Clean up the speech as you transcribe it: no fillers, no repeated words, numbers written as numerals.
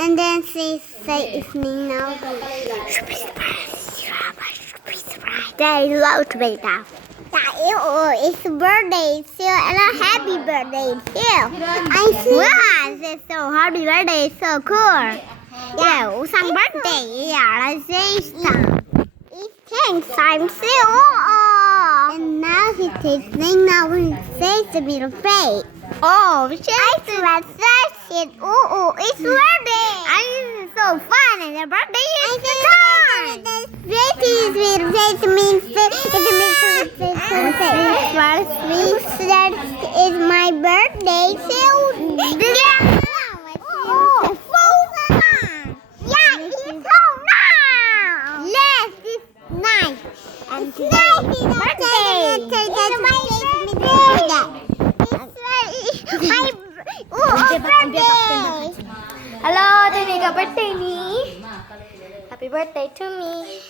And then she say it's me now. They love to be now. It's birthday too, and a happy birthday too. I see. Wow, it's so happy birthday, it's so cool. Yeah, some birthday, yeah, let's say thanks, I'm still and now he takes thing now he says to be the face. Oh, shit. I said, oh, it's birthday. It's so fun, and the birthday is the time. It means it's my birthday, so yeah. Oh, yeah, it's so now. Yes, it's nice. And today's birthday. It's my birthday. Hello, tôi đi gặp birthday me. Happy birthday to me.